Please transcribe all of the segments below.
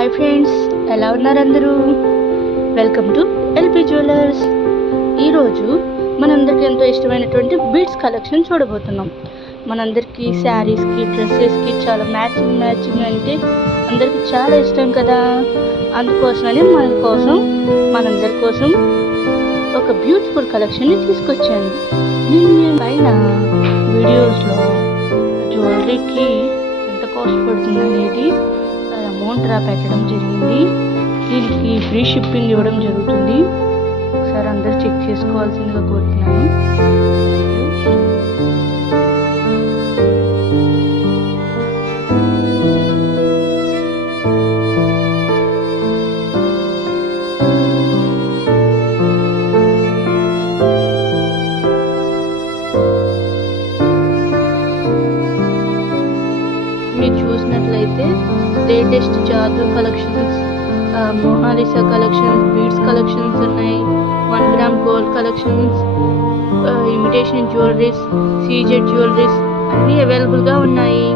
Hi friends, ఎలా ఉన్నారు అందరూ? Welcome to LP jewellers. ఈరోజు మనందరికీ ఎంతో ఇష్టమైనటువంటి బీడ్స్ కలెక్షన్ చూడబోతున్నాం. మనందరికీ శారీస్కి, డ్రెస్సెస్కి చాలా మ్యాచింగ్ అంటే అందరికీ చాలా ఇష్టం కదా. అందుకోసమని మనందరి కోసం ఒక బ్యూటిఫుల్ కలెక్షన్ని తీసుకొచ్చాను. నేను పైన వీడియోస్లో జ్యువెలరీకి ఎంత కాస్ట్ పడుతుంది అనేది అమౌంట్ పెట్టడం జరిగింది. దీనికి ఫ్రీ షిప్పింగ్ ఇవ్వడం జరుగుతుంది. ఒకసారి అందరూ చెక్ చేసుకోవాల్సిందిగా కోరుతున్నాను. మీరు చూసినట్లయితే latest Jadau collections, Mona Lisa collections, beads collections ఉన్నాయి. 1 gram gold collections, imitation jewelleries, CZ jewelleries అన్నీ అవైలబుల్గా ఉన్నాయి.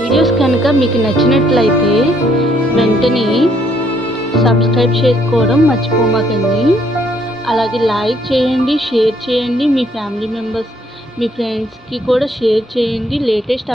వీడియోస్ కనుక మీకు నచ్చినట్లయితే వెంటనే సబ్స్క్రైబ్ చేసుకోవడం మర్చిపోమాకండి. అలాగే లైక్ చేయండి, షేర్ చేయండి, మీ ఫ్యామిలీ మెంబర్స్, మీ ఫ్రెండ్స్కి కూడా షేర్ చేయండి. లేటెస్ట్